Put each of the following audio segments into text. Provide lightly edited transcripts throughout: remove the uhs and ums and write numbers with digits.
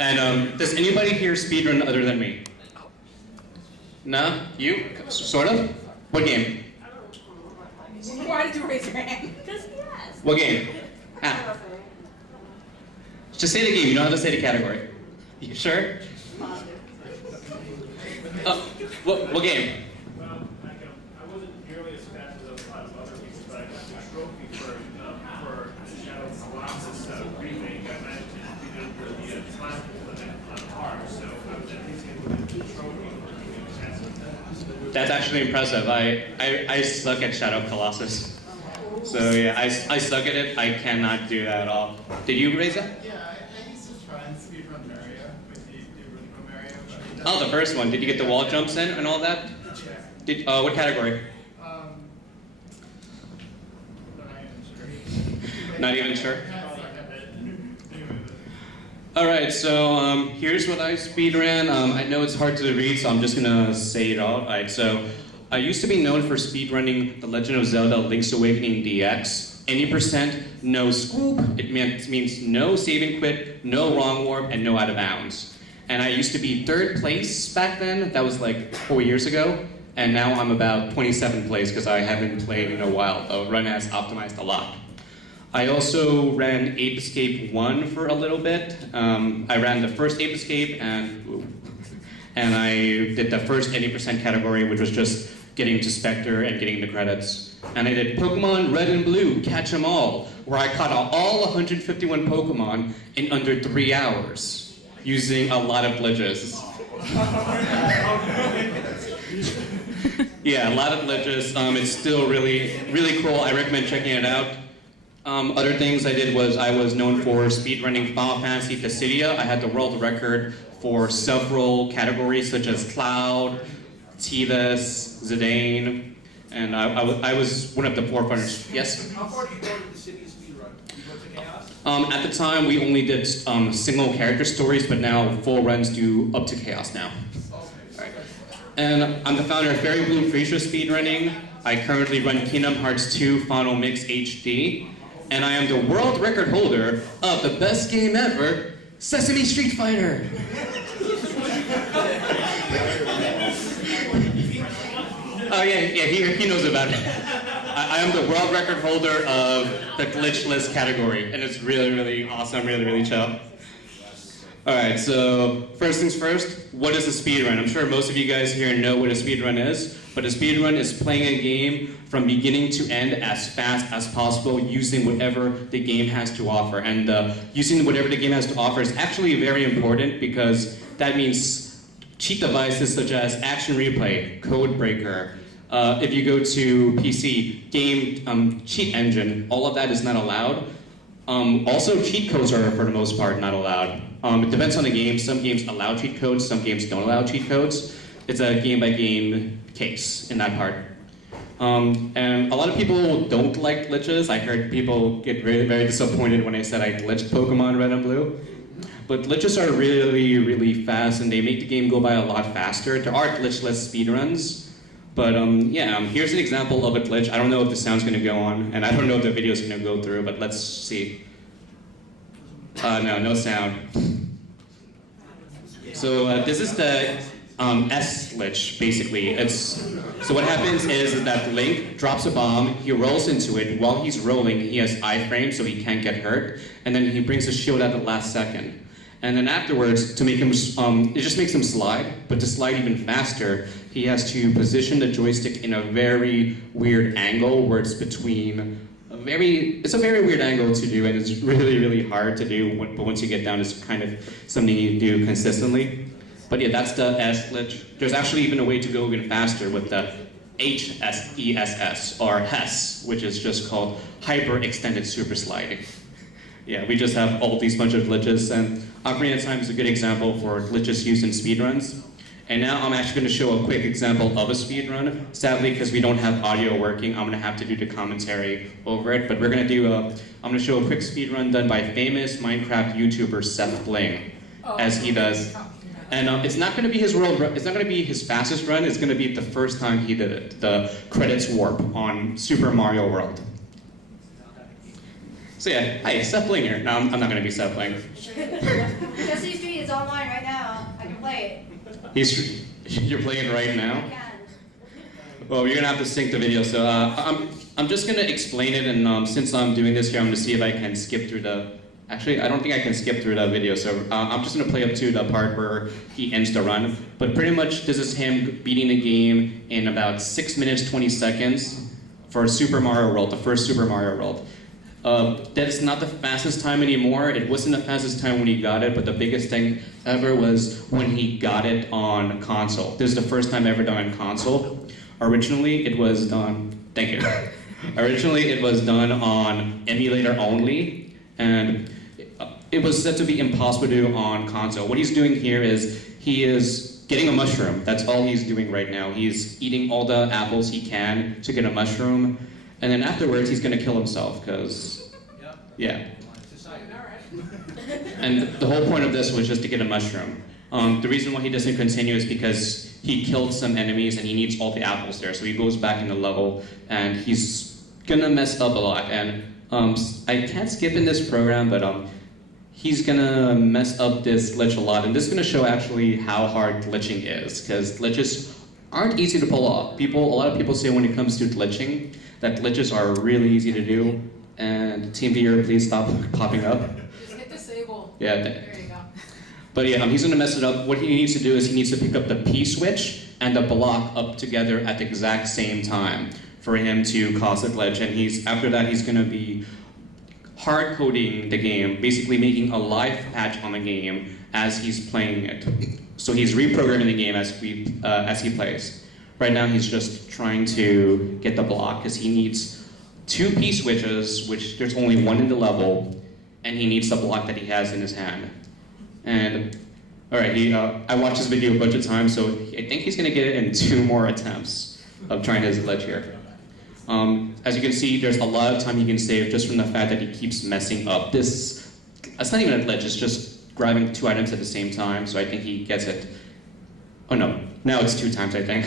And does anybody here speedrun other than me? No? You? Sort of? What game? Why did you raise your hand? What game? Ah. Just say the game, you don't have to say the category. You sure? What game? Well, I wasn't nearly as fast as a lot of other people, but I got the trophy for Shadow Colossus remake. I managed to do the classic on hard, so I was at least able to get the trophy. That's actually impressive. I suck at Shadow Colossus. So yeah, I suck at it. I cannot do that at all. Did you raise that? Yeah, I used to try and speedrun Mario with the original Mario. But Oh, the first one. Did you get the wall jumps in and all that? Did what category? Not even sure. All right, so here's what I speedran. I know it's hard to read, so I'm just gonna say it all. All right, so I used to be known for speedrunning The Legend of Zelda: Link's Awakening DX. Any percent, no scoop. It means no save and quit, no wrong warp, and no out of bounds. And I used to be 3rd place back then. That was like 4 years ago. And now I'm about 27th place because I haven't played in a while. The run has optimized a lot. I also ran Ape Escape 1 for a little bit. I ran the first Ape Escape and I did the first 80% category, which was just getting to Spectre and getting the credits. And I did Pokemon Red and Blue, Catch 'em All, where I caught all 151 Pokemon in under 3 hours, using a lot of glitches. Yeah, a lot of glitches. It's still really, really cool. I recommend checking it out. Other things I did was I was known for speedrunning Final Fantasy Dissidia. I had the world record for several categories such as Cloud, Tidus, Zidane, and I was one of the forerunners. Yes? How far do you go to the city speedrun? Do you go to Chaos? At the time, we only did single character stories, but now full runs do up to Chaos now. Right. And I'm the founder of Fairy Bloom Frasier Speedrunning. I currently run Kingdom Hearts 2 Final Mix HD. And I am the world record holder of the best game ever, Sesame Street Fighter. Oh yeah, he knows about it. I am the world record holder of the glitchless category, and it's really, really awesome, really, really chill. All right, so first things first, what is a speedrun? I'm sure most of you guys here know what a speedrun is, but a speedrun is playing a game from beginning to end as fast as possible using whatever the game has to offer. And using whatever the game has to offer is actually very important because that means cheat devices such as Action Replay, Code Breaker. If you go to PC, game cheat engine, all of that is not allowed. Also, cheat codes are, for the most part, not allowed. It depends on the game. Some games allow cheat codes, some games don't allow cheat codes. It's a game-by-game case in that part. And a lot of people don't like glitches. I heard people get very, very disappointed when I said I glitched Pokemon Red and Blue. But glitches are really, really fast, and they make the game go by a lot faster. There are glitchless speedruns. But yeah, here's an example of a glitch. I don't know if the sound's going to go on, and I don't know if the video's going to go through, but let's see. No sound. So this is the S glitch, basically. So what happens is that Link drops a bomb, he rolls into it. While he's rolling, he has iframe, so he can't get hurt, and then he brings his shield at the last second. And then afterwards, to make him, it just makes him slide, but to slide even faster, he has to position the joystick in a very weird angle where it's between it's a very weird angle to do, and it's really, really hard to do, but once you get down, it's kind of something you do consistently. But yeah, that's the S glitch. There's actually even a way to go even faster with the HSESS, or HESS, which is just called Hyper Extended Super Sliding. Yeah, we just have all these bunch of glitches, and Ocarina of Time is a good example for glitches used in speedruns. And now I'm actually going to show a quick example of a speedrun. Sadly, because we don't have audio working, I'm going to have to do the commentary over it. But we're going to do I'm going to show a quick speedrun done by famous Minecraft YouTuber Seth Bling, as he does. And it's not going to be his it's not going to be his fastest run. It's going to be the first time he did it, the credits warp on Super Mario World. So yeah, hi, Seth Bling here. No, I'm not going to be Seth Bling. Sesame Street is It's online right now. I can play You're playing right it. now? I can. Well, you're gonna have to sync the video. So I'm just gonna explain it, and since I'm doing this here, I'm gonna see if I can skip through the. Actually, I don't think I can skip through the video. So I'm just gonna play up to the part where he ends the run. But pretty much, this is him beating the game in about 6 minutes 20 seconds for Super Mario World, the first Super Mario World. That is not the fastest time anymore. It wasn't the fastest time when he got it, but the biggest thing ever was when he got it on console. This is the first time ever done on console. Originally, it was done. Thank you. Originally, it was done on emulator only, and it was said to be impossible to do on console. What he's doing here is he is getting a mushroom. That's all he's doing right now. He's eating all the apples he can to get a mushroom, and then afterwards he's gonna kill himself because, yeah. And the whole point of this was just to get a mushroom. The reason why he doesn't continue is because he killed some enemies and he needs all the apples there. So he goes back in the level and he's gonna mess up a lot. And I can't skip in this program, but he's gonna mess up this glitch a lot. And this is gonna show actually how hard glitching is, because glitches aren't easy to pull off. A lot of people say when it comes to glitching, that glitches are really easy to do. And Team Viewer, please stop popping up. Just hit disable. Yeah. There you go. But yeah, he's gonna mess it up. What he needs to do is he needs to pick up the P switch and the block up together at the exact same time for him to cause a glitch. And after that, he's gonna be hard coding the game, basically making a live patch on the game as he's playing it. So he's reprogramming the game as he plays. Right now, he's just trying to get the block because he needs 2 P switches, which there's only 1 in the level, and he needs the block that he has in his hand. And all right, I watched this video a bunch of times, so I think he's gonna get it in 2 more attempts of trying his glitch here. As you can see, there's a lot of time he can save just from the fact that he keeps messing up this. It's not even a glitch; it's just grabbing 2 items at the same time. So I think he gets it. Oh no, now it's 2 times. I think.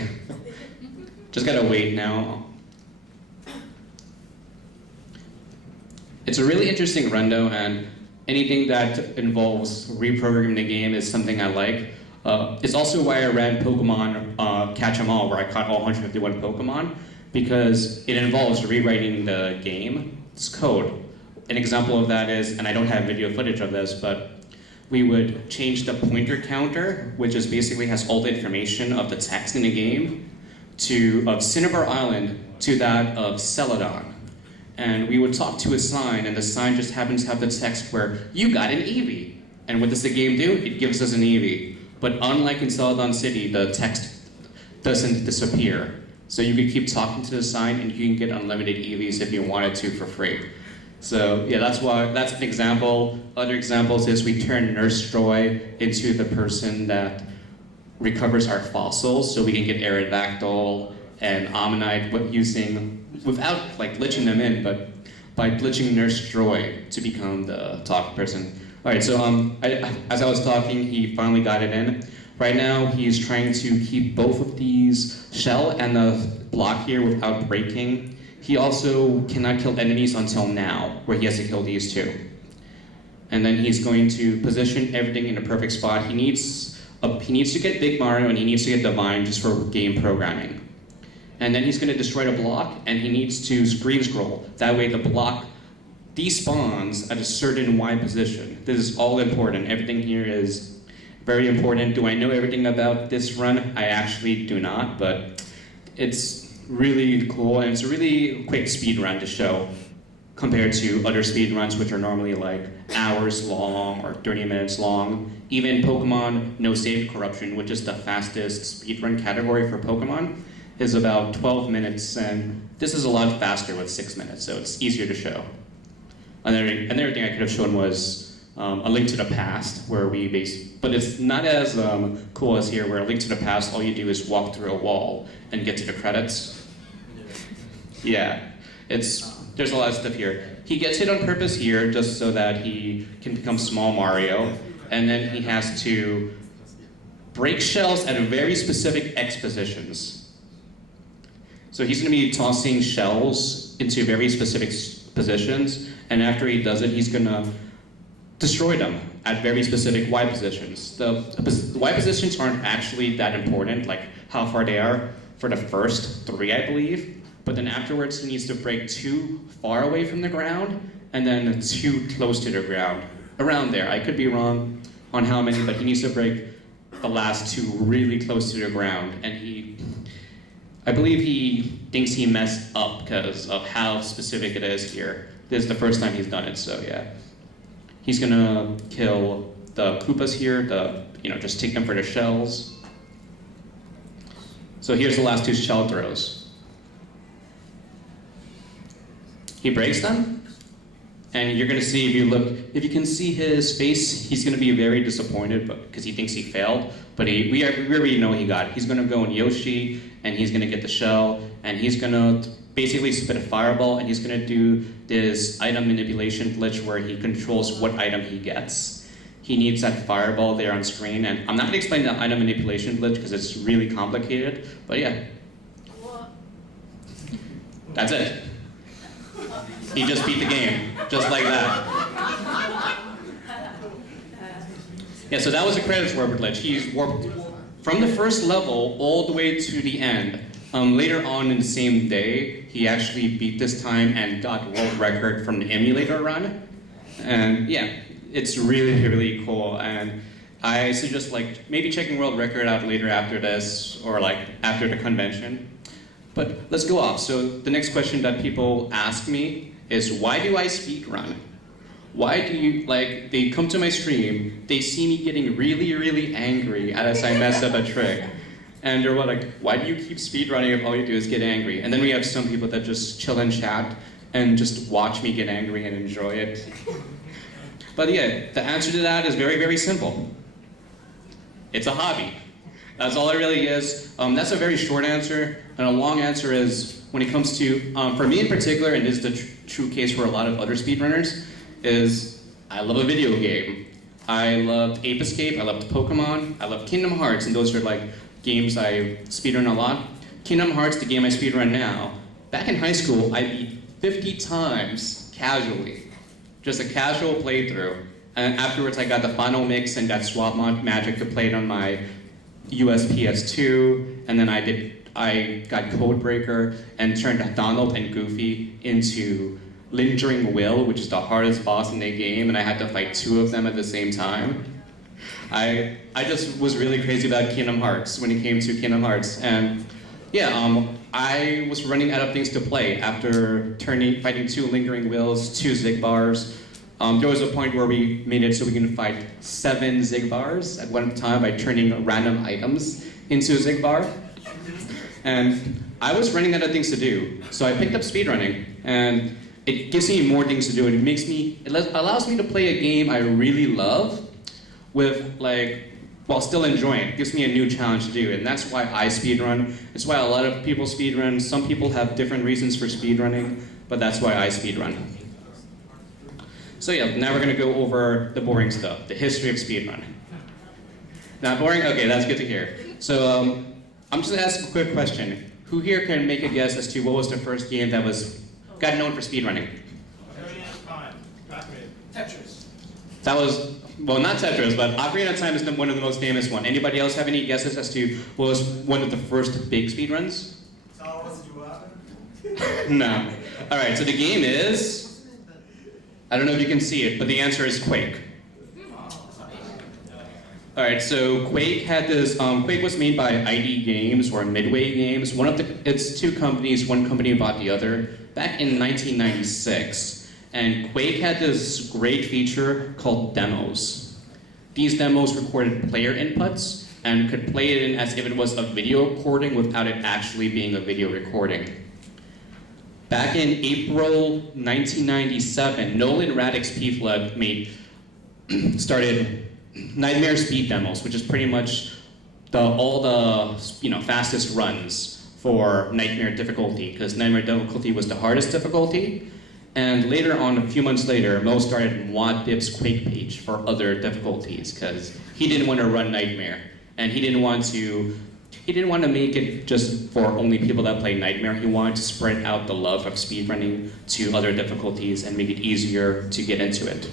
Just gotta wait now. It's a really interesting run though, and anything that involves reprogramming the game is something I like. It's also why I ran Pokemon Catch 'em All, where I caught all 151 Pokemon, because it involves rewriting the game's code. An example of that is, and I don't have video footage of this, but we would change the pointer counter, which is basically has all the information of the text in the game, of Cinnabar Island to that of Celadon. And we would talk to a sign, and the sign just happens to have the text where, you got an Eevee. And what does the game do? It gives us an Eevee. But unlike in Celadon City, the text doesn't disappear. So you can keep talking to the sign, and you can get unlimited Eevees if you wanted to for free. So yeah, that's an example. Other examples is we turn Nurse Joy into the person that recovers our fossils, so we can get Aerodactyl and Ammonite without like glitching them in, but by glitching Nurse Joy to become the talk person. All right, so as I was talking, he finally got it in. Right now, he's trying to keep both of these shell and the block here without breaking. He also cannot kill enemies until now, where he has to kill these 2. And then he's going to position everything in the perfect spot. He needs to get Big Mario and he needs to get Divine just for game programming. And then he's going to destroy the block, and he needs to screen scroll. That way the block despawns at a certain Y position. This is all important. Everything here is very important. Do I know everything about this run? I actually do not, but it's really cool, and it's a really quick speed run to show compared to other speed runs, which are normally like hours long or 30 minutes long. Even Pokemon No Save Corruption, which is the fastest speedrun category for Pokemon, is about 12 minutes, and this is a lot faster with 6 minutes, so it's easier to show. Another thing I could have shown was A Link to the Past, where but it's not as cool as here, where A Link to the Past, all you do is walk through a wall and get to the credits. Yeah, there's a lot of stuff here. He gets hit on purpose here just so that he can become Small Mario, and then he has to break shells at very specific X positions. So he's going to be tossing shells into very specific positions, and after he does it, he's going to destroy them at very specific Y positions. The Y positions aren't actually that important, like how far they are for the first 3, I believe. But then afterwards, he needs to break 2 far away from the ground, and then 2 close to the ground. Around there. I could be wrong on how many, but he needs to break the last 2 really close to the ground. And I believe he thinks he messed up because of how specific it is here. This is the first time he's done it, so yeah. He's gonna kill the Koopas here, just take them for the shells. So here's the last 2 shell throws. He breaks them, and you're gonna see, if you can see his face, he's gonna be very disappointed because he thinks he failed, but we already know he got it. He's gonna go in Yoshi, and he's gonna get the shell, and he's gonna basically spit a fireball, and he's gonna do this item manipulation glitch where he controls what item he gets. He needs that fireball there on screen, and I'm not gonna explain the item manipulation glitch because it's really complicated, but yeah. That's it. He just beat the game, just like that. Yeah, so that was a credits warp glitch. He's warped from the first level all the way to the end. Later on in the same day, he actually beat this time and got world record from the emulator run. And yeah, it's really, really cool. And I suggest maybe checking world record out later after this, or after the convention. But let's go off. So the next question that people ask me is, why do I speedrun? Why do you, they come to my stream, they see me getting really, really angry as I mess up a trick. And they're like, why do you keep speedrunning if all you do is get angry? And then we have some people that just chill and chat and just watch me get angry and enjoy it. But yeah, the answer to that is very, very simple. It's a hobby. That's all it really is. That's a very short answer. And a long answer is, when it comes to, for me in particular, and this is the true case for a lot of other speedrunners, is I love a video game. I loved Ape Escape, I loved Pokemon, I loved Kingdom Hearts, and those are games I speedrun a lot. Kingdom Hearts, the game I speedrun now, back in high school, I beat 50 times casually. Just a casual playthrough. And afterwards I got the final mix and got swap magic to play it on my US PS2, and then I got Codebreaker and turned Donald and Goofy into Lingering Will, which is the hardest boss in the game, and I had to fight 2 of them at the same time. I just was really crazy about Kingdom Hearts when it came to Kingdom Hearts, and yeah, I was running out of things to play after fighting 2 Lingering Wills, 2 Zigbars. There was a point where we made it so we can fight 7 Zigbars at one time by turning random items into a Zigbar. And I was running out of things to do, so I picked up speedrunning, and it gives me more things to do. It allows me to play a game I really love with while still enjoying it. It gives me a new challenge to do, and that's why I speedrun. It's why a lot of people speedrun. Some people have different reasons for speedrunning, but that's why I speedrun. So yeah, now we're gonna go over the boring stuff, the history of speedrun. Not boring? Okay, that's good to hear. So I'm just gonna ask a quick question. Who here can make a guess as to what was the first game that got known for speedrunning? Tetris. That was, well, not Tetris, but Ocarina of Time is one of the most famous one. Anybody else have any guesses as to what was one of the first big speedruns? No. All right, so the game is, I don't know if you can see it, but the answer is Quake. All right, so Quake had this, Quake was made by ID Games or Midway Games. It's 2 companies, one company bought the other, back in 1996. And Quake had this great feature called demos. These demos recorded player inputs and could play it in as if it was a video recording without it actually being a video recording. Back in April 1997, Nolan Raddick's P-Flood started Nightmare Speed Demos, which is pretty much all the fastest runs for Nightmare difficulty, because Nightmare difficulty was the hardest difficulty. And later on, a few months later, Mo started Waddip's Quake page for other difficulties, because he didn't want to run Nightmare, and he didn't want to make it just for only people that play Nightmare. He wanted to spread out the love of speedrunning to other difficulties and make it easier to get into it.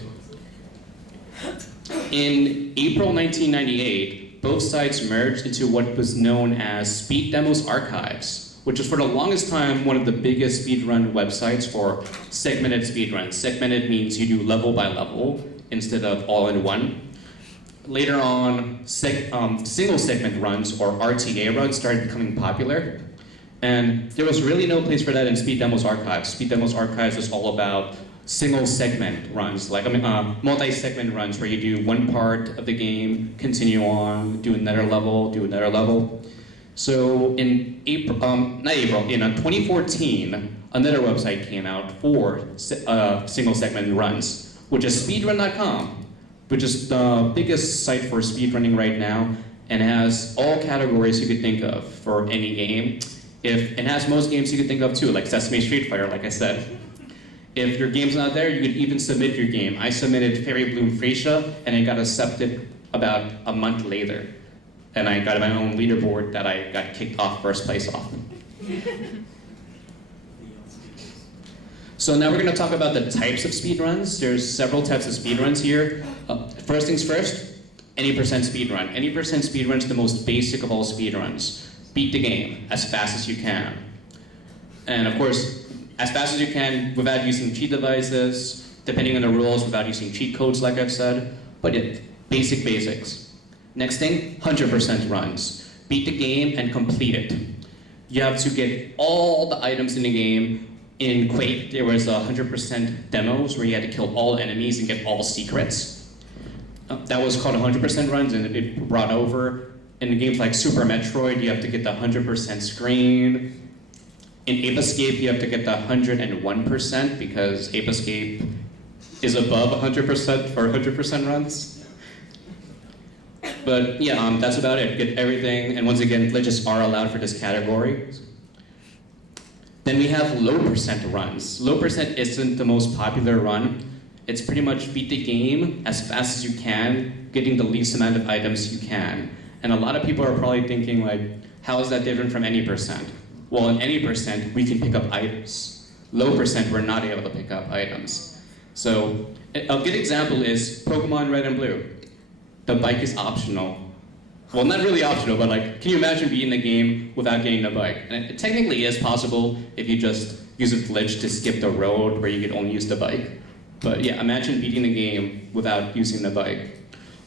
In April 1998, both sites merged into what was known as Speed Demos Archives, which was for the longest time one of the biggest speedrun websites for segmented speedruns. Segmented means you do level by level instead of all in one. Later on, single segment runs or RTA runs started becoming popular. And there was really no place for that in Speed Demos Archives. Speed Demos Archives is all about single segment runs, like multi-segment runs where you do one part of the game, continue on, do another level, do another level. So in 2014, another website came out for single segment runs, which is speedrun.com, which is the biggest site for speedrunning right now, and has all categories you could think of for any game. It has most games you could think of too, like Sesame Street Fighter, like I said. If your game's not there, you could even submit your game. I submitted Fairy Bloom Freesia, and it got accepted about a month later. And I got my own leaderboard that I got kicked off first place off. So now we're going to talk about the types of speedruns. There's several types of speedruns here. First things first, any percent speedrun. Any percent speedrun is the most basic of all speedruns. Beat the game as fast as you can. And of course, as fast as you can without using cheat devices, depending on the rules, without using cheat codes like I've said, but basic basics. Next thing, 100% runs. Beat the game and complete it. You have to get all the items in the game. In Quake, there was 100% demos where you had to kill all enemies and get all secrets. That was called 100% runs, and it brought over. In games like Super Metroid, you have to get the 100% screen. In Ape Escape, you have to get the 101% because Ape Escape is above 100% for 100% runs. But yeah, that's about it. Get everything, and once again, glitches are allowed for this category. Then we have low percent runs. Low percent isn't the most popular run. It's pretty much beat the game as fast as you can, getting the least amount of items you can. And a lot of people are probably thinking like, how is that different from any percent? Well, in any percent, we can pick up items. Low percent, we're not able to pick up items. So a good example is Pokemon Red and Blue. The bike is optional. Well, not really optional, but like, can you imagine beating the game without getting the bike? And it technically is possible if you just use a glitch to skip the road where you could only use the bike. But yeah, imagine beating the game without using the bike.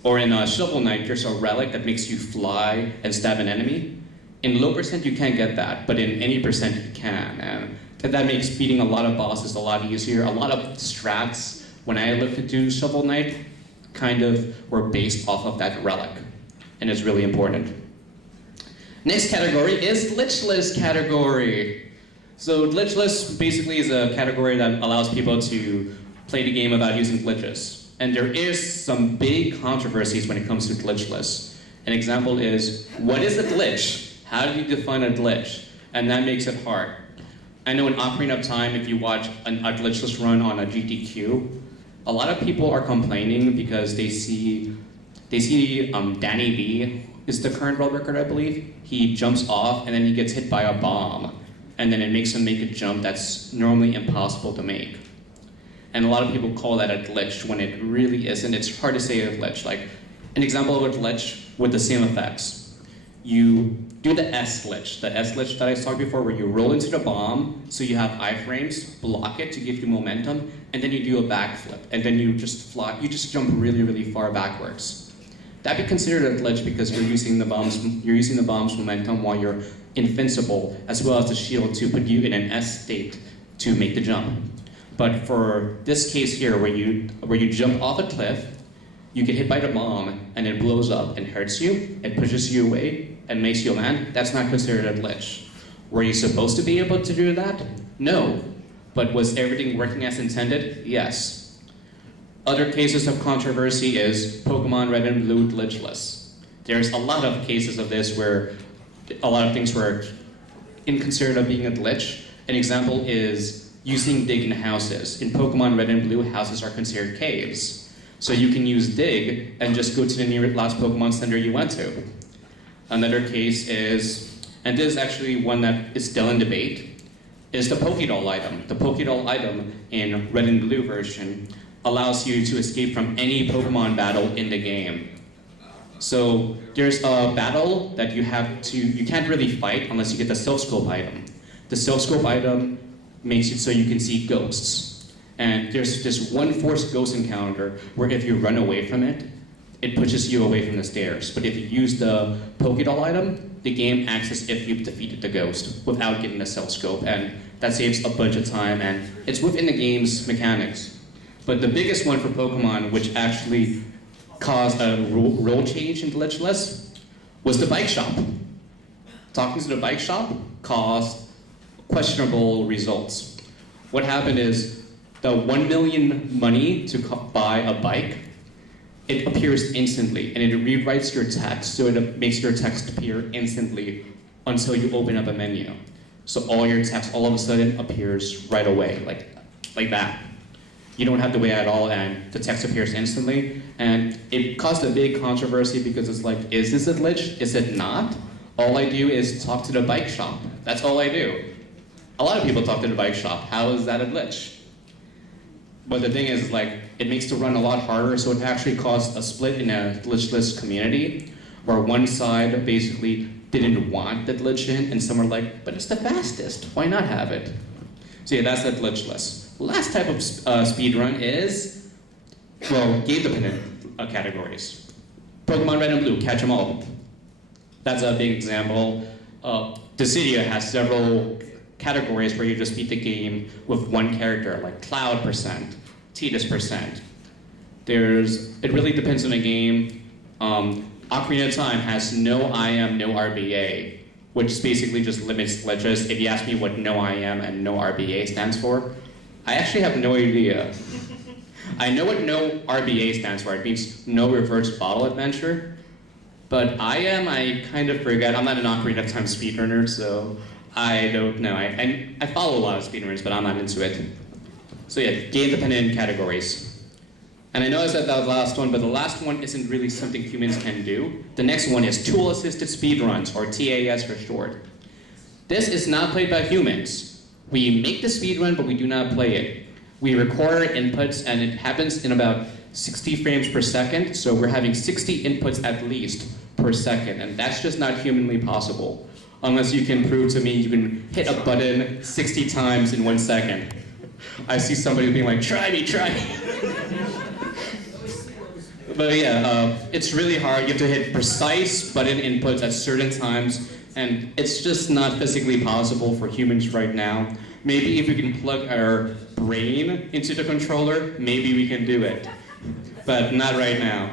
Or in Shovel Knight, there's a relic that makes you fly and stab an enemy. In low percent, you can't get that, but in any percent, you can. And that makes beating a lot of bosses a lot easier. A lot of strats, when I looked into Shovel Knight, kind of were based off of that relic. And it's really important. Next category is glitchless category. So glitchless basically is a category that allows people to play the game without using glitches. And there is some big controversies when it comes to glitchless. An example is, what is a glitch? How do you define a glitch? And that makes it hard. I know in Ocarina of Time, if you watch a glitchless run on a GTQ, a lot of people are complaining because they see Danny B is the current world record, I believe. He jumps off and then he gets hit by a bomb. And then it makes him make a jump that's normally impossible to make. And a lot of people call that a glitch when it really isn't. It's hard to say a glitch. Like an example of a glitch with the same effects. You do the S glitch. The S glitch that I saw before where you roll into the bomb, so you have iframes, block it to give you momentum, and then you do a backflip. And then you just fly, you just jump really, really far backwards. That'd be considered a glitch because you're using the bomb's momentum while you're invincible, as well as the shield to put you in an S state to make the jump. But for this case here, where you jump off a cliff, you get hit by the bomb, and it blows up and hurts you, it pushes you away, and makes you land, that's not considered a glitch. Were you supposed to be able to do that? No. But was everything working as intended? Yes. Other cases of controversy is Pokemon Red and Blue glitchless. There's a lot of cases of this where a lot of things were considered of being a glitch. An example is using dig in houses. In Pokemon Red and Blue, houses are considered caves. So you can use dig and just go to the last Pokemon Center you went to. Another case is, and this is actually one that is still in debate, is the Pokédoll item. The Pokédoll item in Red and Blue version allows you to escape from any Pokemon battle in the game. So there's a battle that you can't really fight unless you get the Self Scope item. The Self Scope item makes it so you can see ghosts. And there's this one forced ghost encounter where if you run away from it, it pushes you away from the stairs. But if you use the Pokédoll item, the game acts as if you've defeated the ghost without getting the Self Scope, and that saves a bunch of time, and it's within the game's mechanics. But the biggest one for Pokemon, which actually caused a rule change in Glitchless, was the bike shop. Talking to the bike shop caused questionable results. What happened is the 1 million money to buy a bike, it appears instantly, and it rewrites your text so it makes your text appear instantly until you open up a menu. So all your text all of a sudden appears right away, like that. You don't have to wait at all, and the text appears instantly. And it caused a big controversy because it's like, is this a glitch? Is it not? All I do is talk to the bike shop. That's all I do. A lot of people talk to the bike shop. How is that a glitch? But the thing is, like, it makes the run a lot harder, so it actually caused a split in a glitchless community, where one side basically didn't want the glitch in, and some were like, but it's the fastest, why not have it? So yeah, that's the glitchless. Last type of speedrun is, well, game-dependent categories. Pokemon Red and Blue, catch 'em all. That's a big example. Dissidia has several categories where you just beat the game with one character, like Cloud %, Tidus %. It really depends on the game. Ocarina of Time has no IM, no RBA, which basically just limits glitches. If you ask me what no IM and no RBA stands for, I actually have no idea. I know what no RBA stands for. It means no reverse bottle adventure. But IM, I kind of forget. I'm not an Ocarina of Time speedrunner, so I don't know. I follow a lot of speedrunners, but I'm not into it. So yeah, game-dependent categories. And I know I said that was the last one, but the last one isn't really something humans can do. The next one is tool-assisted speedruns, or TAS for short. This is not played by humans. We make the speedrun, but we do not play it. We record our inputs, and it happens in about 60 frames per second, so we're having 60 inputs at least per second, and that's just not humanly possible. Unless you can prove to me you can hit a button 60 times in 1 second. I see somebody being like, try me. But yeah, it's really hard. You have to hit precise button inputs at certain times, and it's just not physically possible for humans right now. Maybe if we can plug our brain into the controller, maybe we can do it. But not right now.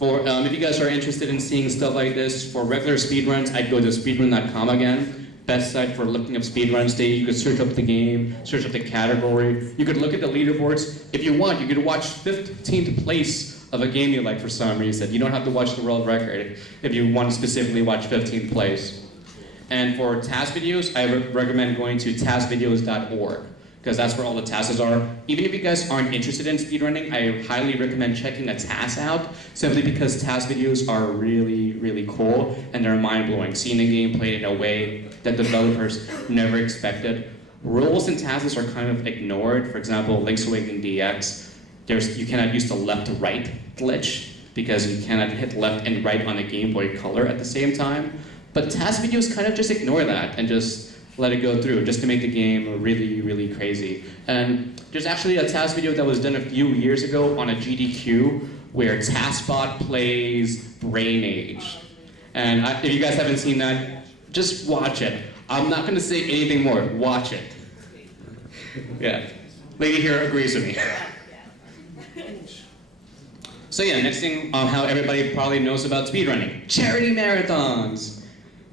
If you guys are interested in seeing stuff like this, for regular speedruns, I'd go to speedrun.com again. Best site for looking up speedruns. You could search up the game, search up the category. You could look at the leaderboards. If you want, you could watch 15th place of a game you like for some reason. You don't have to watch the world record if you want to specifically watch 15th place. And for task videos, I recommend going to taskvideos.org, because that's where all the tasks are. Even if you guys aren't interested in speedrunning, I highly recommend checking the tasks out, simply because task videos are really, really cool, and they're mind-blowing, seeing the game played in a way that developers never expected. Rules and tasks are kind of ignored. For example, Link's Awakening DX, you cannot use the left-to-right glitch, because you cannot hit left and right on a Game Boy Color at the same time. But task videos kind of just ignore that and just let it go through, just to make the game really, really crazy. And there's actually a task video that was done a few years ago on a GDQ where TaskBot plays Brain Age. And if you guys haven't seen that, just watch it. I'm not going to say anything more. Watch it. Yeah. Lady here agrees with me. So yeah, next thing, how everybody probably knows about speedrunning. Charity marathons.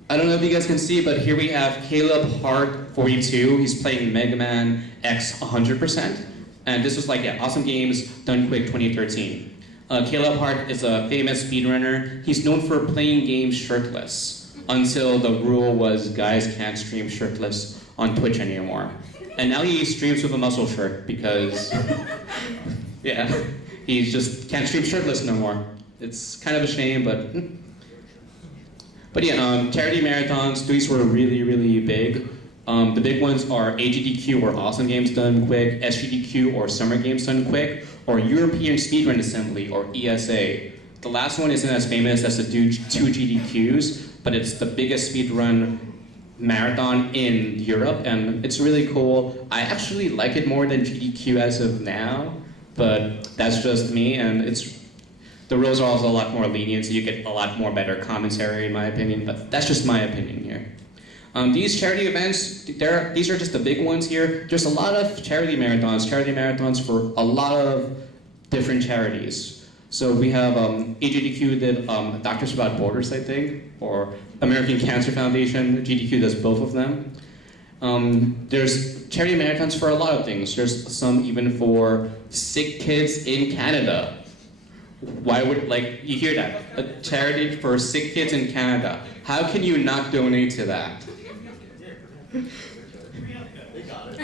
I don't know if you guys can see, but here we have Caleb Hart 42. He's playing Mega Man X 100%. And this was like, yeah, Awesome Games Done Quick 2013. Caleb Hart is a famous speedrunner. He's known for playing games shirtless, until the rule was guys can't stream shirtless on Twitch anymore. And now he streams with a muscle shirt because, yeah, he just can't stream shirtless no more. It's kind of a shame, but yeah, charity marathons, these were really, really big. The big ones are AGDQ, or Awesome Games Done Quick, SGDQ, or Summer Games Done Quick, or European Speedrun Assembly, or ESA. The last one isn't as famous as the two GDQs, but it's the biggest speedrun marathon in Europe, and it's really cool. I actually like it more than GDQ as of now, but that's just me, and the rules are also a lot more lenient, so you get a lot more better commentary, in my opinion, but that's just my opinion here. These charity events, these are just the big ones here. There's a lot of charity marathons for a lot of different charities. So we have AGDQ did Doctors Without Borders, I think, or American Cancer Foundation. GDQ does both of them. There's charity marathons for a lot of things. There's some even for sick kids in Canada. Why would, you hear that? A charity for sick kids in Canada. How can you not donate to that? They got it.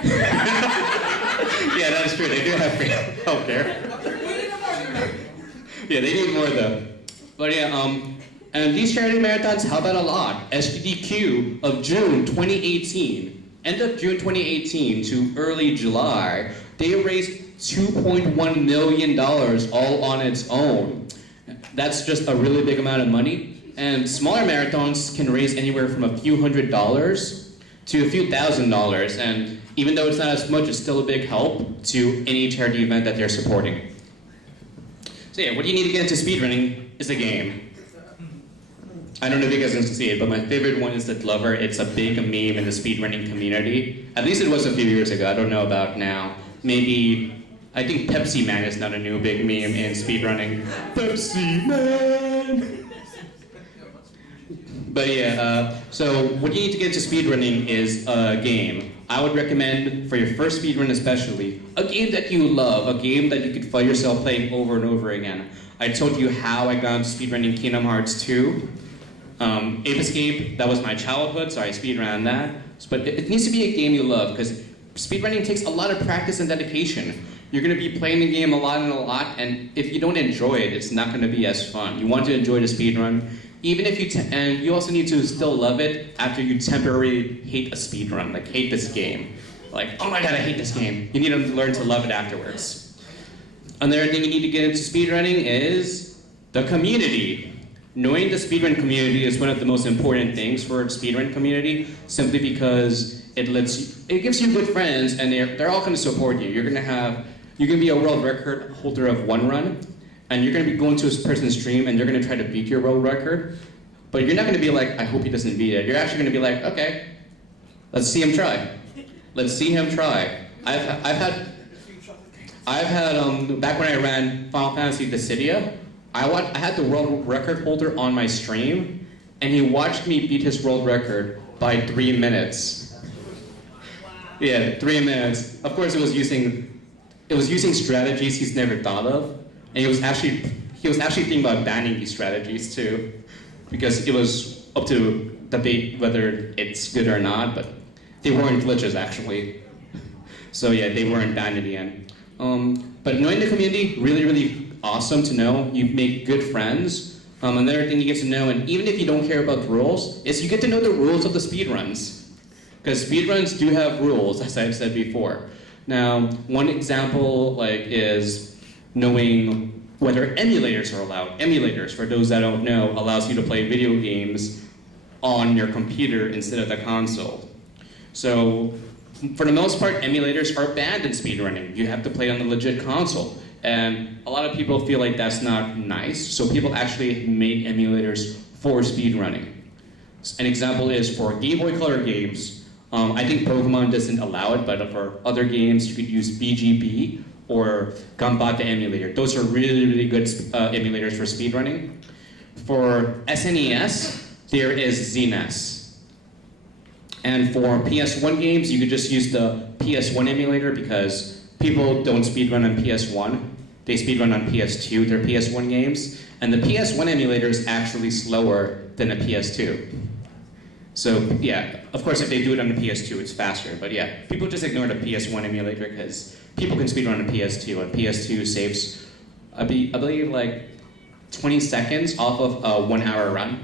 Yeah, that's true. They do have free healthcare. Yeah, they need more though. But yeah, and these charity marathons help out a lot. SGDQ of June 2018, end of June 2018 to early July, they raised $2.1 million all on its own. That's just a really big amount of money. And smaller marathons can raise anywhere from a few $100s to a few $1,000s. And even though it's not as much, it's still a big help to any charity event that they're supporting. So yeah, what you need to get into speedrunning is a game. I don't know if you guys can see it, but my favorite one is the Glover. It's a big meme in the speedrunning community. At least it was a few years ago. I don't know about now. Maybe, I think Pepsi Man is not a new big meme in speedrunning. Pepsi Man! But yeah, so what you need to get into speedrunning is a game. I would recommend, for your first speedrun especially, a game that you love, a game that you could find yourself playing over and over again. I told you how I got into speedrunning Kingdom Hearts 2. Ape Escape, that was my childhood, so I speedran that. But it needs to be a game you love, because speedrunning takes a lot of practice and dedication. You're going to be playing the game a lot, and if you don't enjoy it, it's not going to be as fun. You want to enjoy the speedrun, even if and you also need to still love it after you temporarily hate a speedrun, hate this game. Oh my god, I hate this game. You need to learn to love it afterwards. Another thing you need to get into speedrunning is the community. Knowing the speedrun community is one of the most important things for a speedrun community, simply because it gives you good friends, and they're all going to support you. You're going to be a world record holder of one run, and you're going to be going to a person's stream, and they're going to try to beat your world record. But you're not going to be like, I hope he doesn't beat it. You're actually going to be like, okay, let's see him try. Let's see him try. I've had back when I ran Final Fantasy Dissidia, I had the world record holder on my stream, and he watched me beat his world record by 3 minutes. Yeah, 3 minutes. Of course, it was using strategies he's never thought of, and he was actually thinking about banning these strategies too, because it was up to debate whether it's good or not, but they weren't glitches actually. So yeah, they weren't banned in the end. But knowing the community, really, really awesome to know. You make good friends. Another thing you get to know, and even if you don't care about the rules, is you get to know the rules of the speedruns. Because speedruns do have rules, as I've said before. Now, one example is knowing whether emulators are allowed. Emulators, for those that don't know, allows you to play video games on your computer instead of the console. So, for the most part, emulators are banned in speedrunning. You have to play on the legit console. And a lot of people feel like that's not nice, so people actually make emulators for speedrunning. An example is for Game Boy Color games. I think Pokemon doesn't allow it, but for other games, you could use BGB or Gambata emulator. Those are really, really good emulators for speedrunning. For SNES, there is ZNES. And for PS1 games, you could just use the PS1 emulator, because people don't speedrun on PS1. They speedrun on PS2, their PS1 games. And the PS1 emulator is actually slower than a PS2. So yeah, of course if they do it on the PS2, it's faster. But yeah, people just ignore the PS1 emulator because people can speedrun on PS2. And PS2 saves, I believe 20 seconds off of a 1 hour run.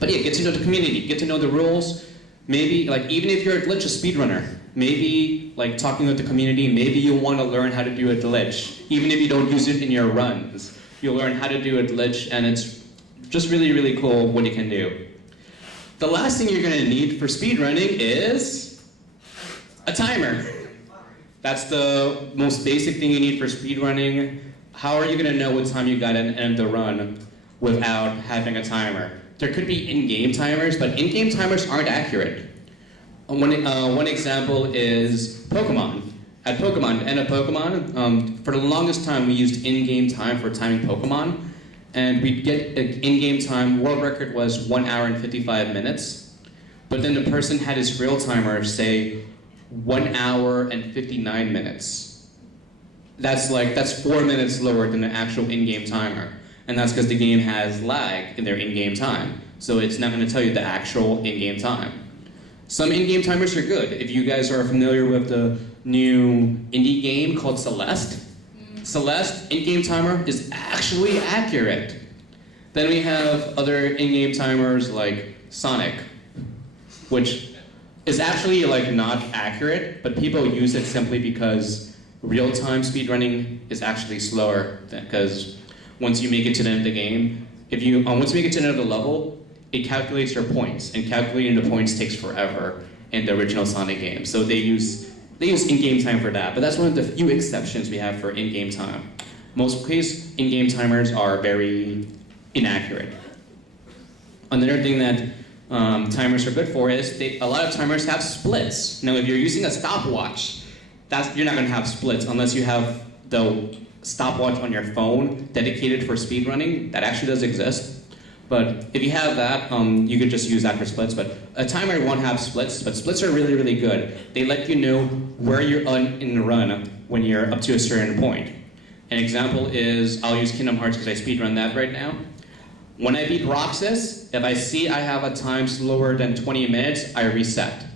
But yeah, get to know the community, get to know the rules. Maybe, like, even if you're a glitch, a speedrunner, maybe, like, talking with the community, maybe you want to learn how to do a glitch. Even if you don't use it in your runs, you'll learn how to do a glitch, and it's just really, really cool what you can do. The last thing you're going to need for speedrunning is a timer. That's the most basic thing you need for speedrunning. How are you going to know what time you got to end the run without having a timer? There could be in-game timers, but in-game timers aren't accurate. One example is Pokemon. At Pokemon, end of Pokemon, for the longest time we used in-game time for timing Pokemon, and we'd get an in-game time, world record was 1 hour and 55 minutes, but then the person had his real timer say 1 hour and 59 minutes. That's 4 minutes lower than the actual in-game timer. And that's because the game has lag in their in-game time. So it's not going to tell you the actual in-game time. Some in-game timers are good. If you guys are familiar with the new indie game called Celeste, Celeste in-game timer is actually accurate. Then we have other in-game timers like Sonic, which is actually not accurate, but people use it simply because real-time speedrunning is actually slower because once you make it to the end of the game, once you make it to the end of the level, it calculates your points, and calculating the points takes forever in the original Sonic game. So they use in-game time for that, but that's one of the few exceptions we have for in-game time. Most cases, in-game timers are very inaccurate. Another thing that timers are good for is a lot of timers have splits. Now, if you're using a stopwatch, you're not going to have splits unless you have the stopwatch on your phone dedicated for speedrunning. That actually does exist. But if you have that, you could just use that for splits. But a timer won't have splits, but splits are really, really good. They let you know where you're in the run when you're up to a certain point. An example is, I'll use Kingdom Hearts because I speedrun that right now. When I beat Roxas, if I see I have a time slower than 20 minutes, I reset.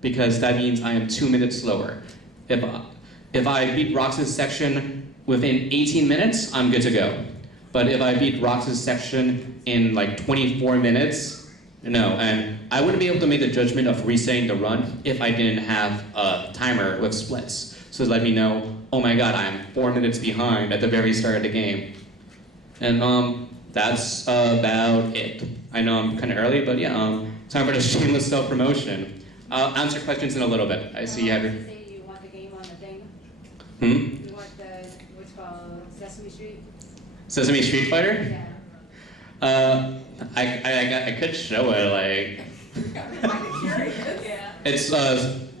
Because that means I am 2 minutes slower. If I beat Roxas' section within 18 minutes, I'm good to go. But if I beat Roxas' section in 24 minutes, no. And I wouldn't be able to make the judgment of resetting the run if I didn't have a timer with splits. So let me know, oh my god, I'm 4 minutes behind at the very start of the game. And that's about it. I know I'm kind of early, but yeah, time for the shameless self-promotion. I'll answer questions in a little bit. I see you have your... Say you want the game on the thing? Hmm? You want what's called Sesame Street? Sesame Street Fighter? Yeah. I could show it, I'm kind of curious. Yeah. It's,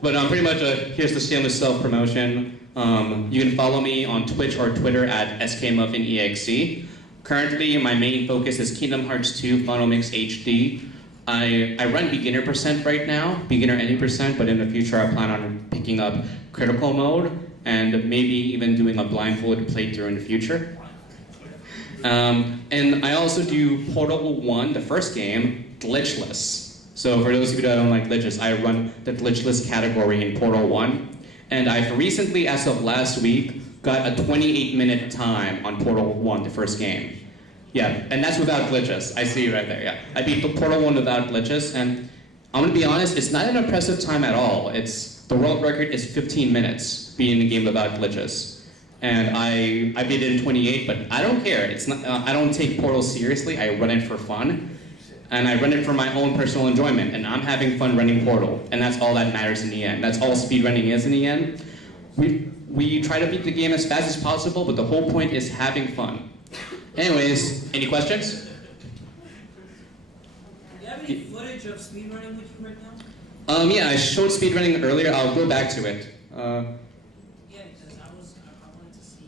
but pretty much, here's the shameless self-promotion. You can follow me on Twitch or Twitter at skmuffinexe. Currently, my main focus is Kingdom Hearts 2 Final Mix HD. I run beginner percent right now, beginner any percent, but in the future I plan on picking up critical mode and maybe even doing a blindfolded playthrough in the future. And I also do Portal 1, the first game, glitchless. So for those of you that don't like glitches, I run the glitchless category in Portal 1. And I've recently, as of last week, got a 28-minute time on Portal 1, the first game. Yeah, and that's without glitches. I see you right there, yeah. I beat the Portal 1 without glitches, and I'm gonna be honest, it's not an impressive time at all. The world record is 15 minutes beating the game without glitches. And I beat it in 28, but I don't care. It's not. I don't take Portal seriously. I run it for fun, and I run it for my own personal enjoyment. And I'm having fun running Portal, and that's all that matters in the end. That's all speedrunning is in the end. We try to beat the game as fast as possible, but the whole point is having fun. Anyways, any questions? Do you have any footage of speedrunning with you right now? Yeah, I showed speedrunning earlier. I'll go back to it. Yeah, because I wanted to see.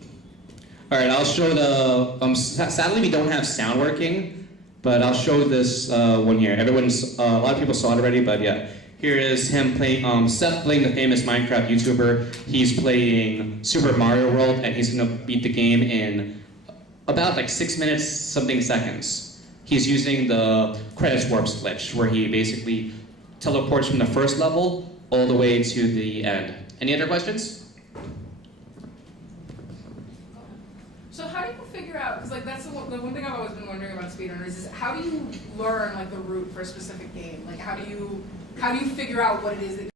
All right, I'll show the. Sadly, we don't have sound working, but I'll show this one here. A lot of people saw it already, but yeah. Here is him playing. Seth playing the famous Minecraft YouTuber. He's playing Super Mario World, and he's gonna beat the game in about 6 minutes something seconds. He's using the credits warp glitch, where he basically teleports from the first level all the way to the end. Any other questions? So how do you figure out, because like that's the one thing I've always been wondering about speedrunners is how do you learn like the route for a specific game? Like how do you figure out what it is that